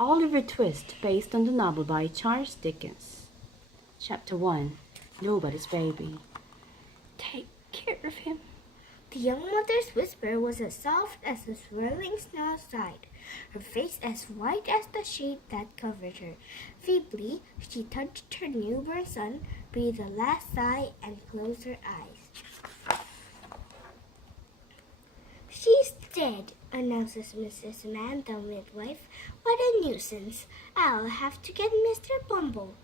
Oliver Twist, based on the novel by Charles Dickens. Chapter 1. Nobody's Baby. Take care of him. The young mother's whisper was as soft as the swirling snow outside, her face as white as the sheet that covered her. Feebly, she touched her newborn son, breathed a last sigh, and closed her eyes. "She's dead," announces Mrs. Man, the midwife. "What a nuisance! I'll have to get Mr. Bumble."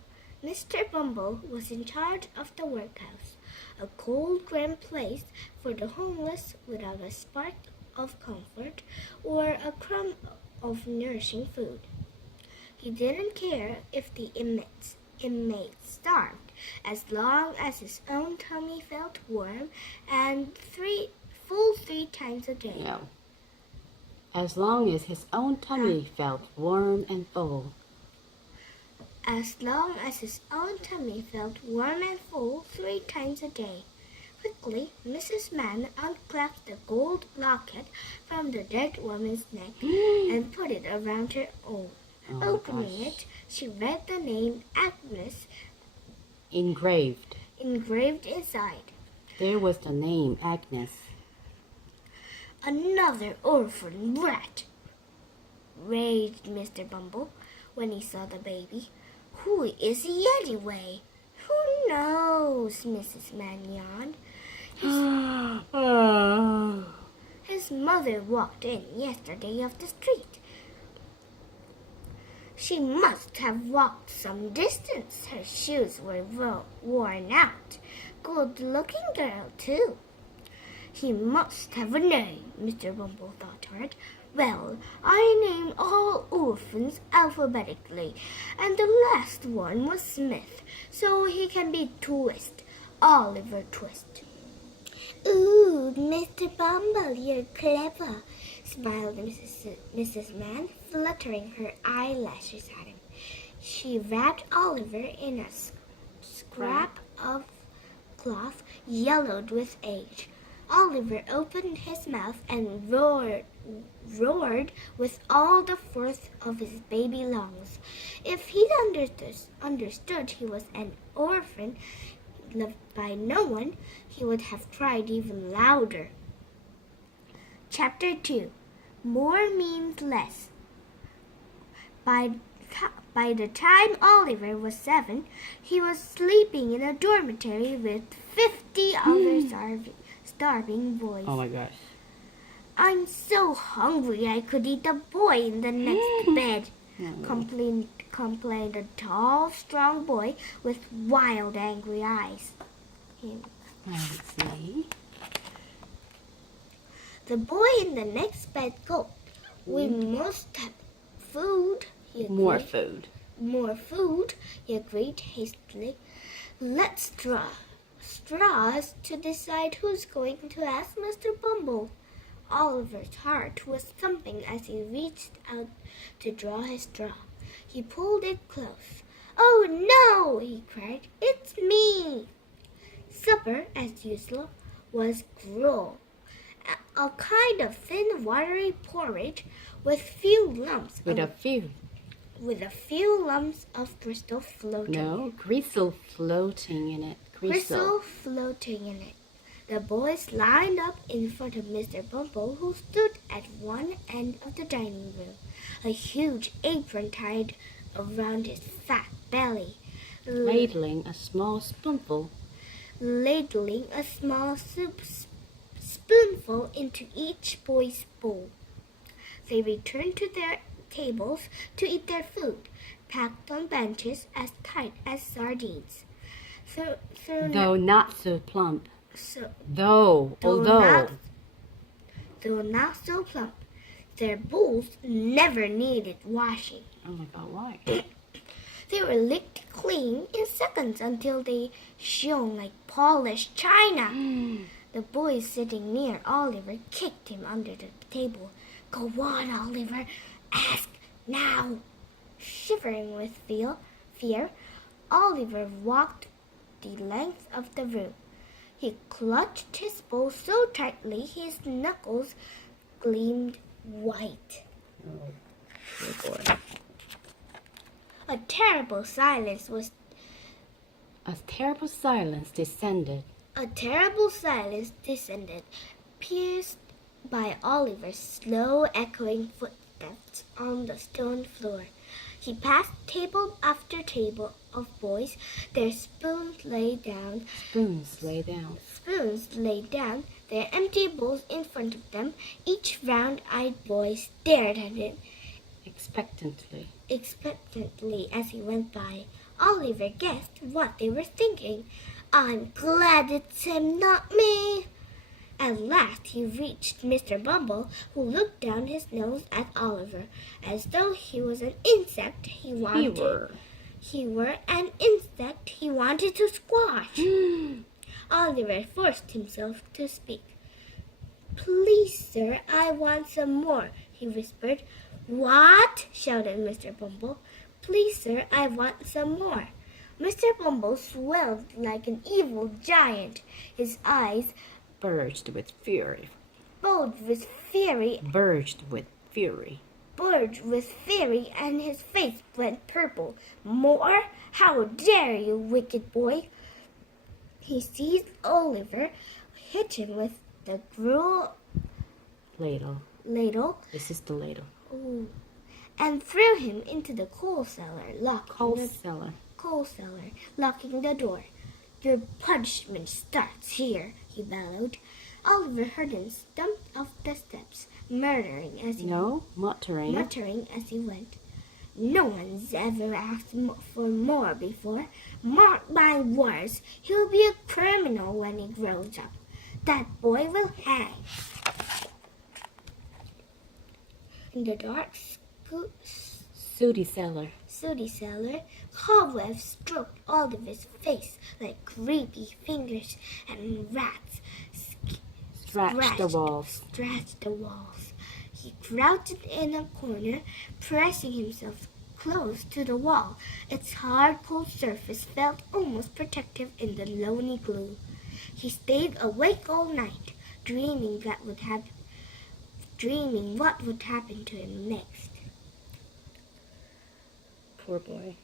Mr. Bumble was in charge of the workhouse, a cold, grim place for the homeless without a spark of comfort or a crumb of nourishing food. He didn't care if the inmates starved, as long as his own tummy felt warm and three times a day. No. As long as his own tummy felt warm and full. As long as his own tummy felt warm and full 3 times a day. Quickly, Mrs. Man unclasped the gold locket from the dead woman's neck and put it around her own. Opening it, she read the name Agnes engraved inside. There was the name Agnes. "Another orphan brat," raged Mr. Bumble when he saw the baby. "Who is he anyway?" "Who knows?" Mrs. Man yawned. His mother walked in yesterday off the street. She must have walked some distance. Her shoes were worn out. Good-looking girl, too. He must have a name, Mr. Bumble thought hard. "Well, I name all orphans alphabetically, and the last one was Smith, so he can be Twist, Oliver Twist." "Ooh, Mr. Bumble, you're clever," smiled Mrs. Man, fluttering her eyelashes at him. She wrapped Oliver in a scrap of cloth yellowed with age. Oliver opened his mouth and roared with all the force of his baby lungs. If he'd understood he was an orphan loved by no one, he would have cried even louder. Chapter 2. More means less. By the time Oliver was 7, he was sleeping in a dormitory with 50 other starving boys. Oh my gosh. "I'm so hungry I could eat a boy in the next bed," complained a tall, strong boy with wild, angry eyes. Let's see. The boy in the next bed gulped. "We must have food," he agreed. More food, he agreed hastily. "Let's draw straws to decide who's going to ask Mr. Bumble." Oliver's heart was thumping as he reached out to draw his straw. He pulled it close. "Oh no!" he cried. "It's me!" Supper, as usual, was gruel, a kind of thin, watery porridge with a few lumps of crystal floating. No, gristle floating in it. Crystal floating in it. The boys lined up in front of Mr. Bumble, who stood at one end of the dining room, a huge apron tied around his fat belly, ladling a small spoonful soup spoonful into each boy's bowl. They returned to their tables to eat their food, packed on benches as tight as sardines. Though not so plump. Though not so plump, their bowls never needed washing. Oh my God, why? They were licked clean in seconds until they shone like polished china. The boy sitting near Oliver kicked him under the table. "Go on, Oliver, ask now." Shivering with fear, Oliver walked the length of the room. He clutched his bowl so tightly his knuckles gleamed white. Oh, boy. A terrible silence descended, pierced by Oliver's slow echoing footsteps on the stone floor. He passed table after table of boys, their spoons laid down, their empty bowls in front of them. Each round-eyed boy stared at him expectantly as he went by. Oliver guessed what they were thinking. "I'm glad it's him, not me." At last he reached Mr. Bumble, who looked down his nose at Oliver as though he was an insect he were an insect he wanted to squash. Oliver forced himself to speak. "Please, sir, I want some more," he whispered. "What?" shouted Mr. Bumble. "Please, sir, I want some more." Mr. Bumble swelled like an evil giant. His eyes Burst with fury. bulged with fury, and his face went purple. "More? How dare you, wicked boy!" He seized Oliver, hit him with the gruel ladle. This is the ladle. And threw him into the coal cellar, locking the door. "Your punishment starts here," he bellowed. Oliver heard him stump off the steps, muttering as he went. "No one's ever asked for more before. Mark my words, he'll be a criminal when he grows up. That boy will hang." In the dark, Sooty cellar. cobwebs stroked Oliver's face like creepy fingers, and rats Scratched the walls. He crouched in a corner, pressing himself close to the wall. Its hard, cold surface felt almost protective in the lonely gloom. He stayed awake all night, dreaming what would happen to him next. Poor boy.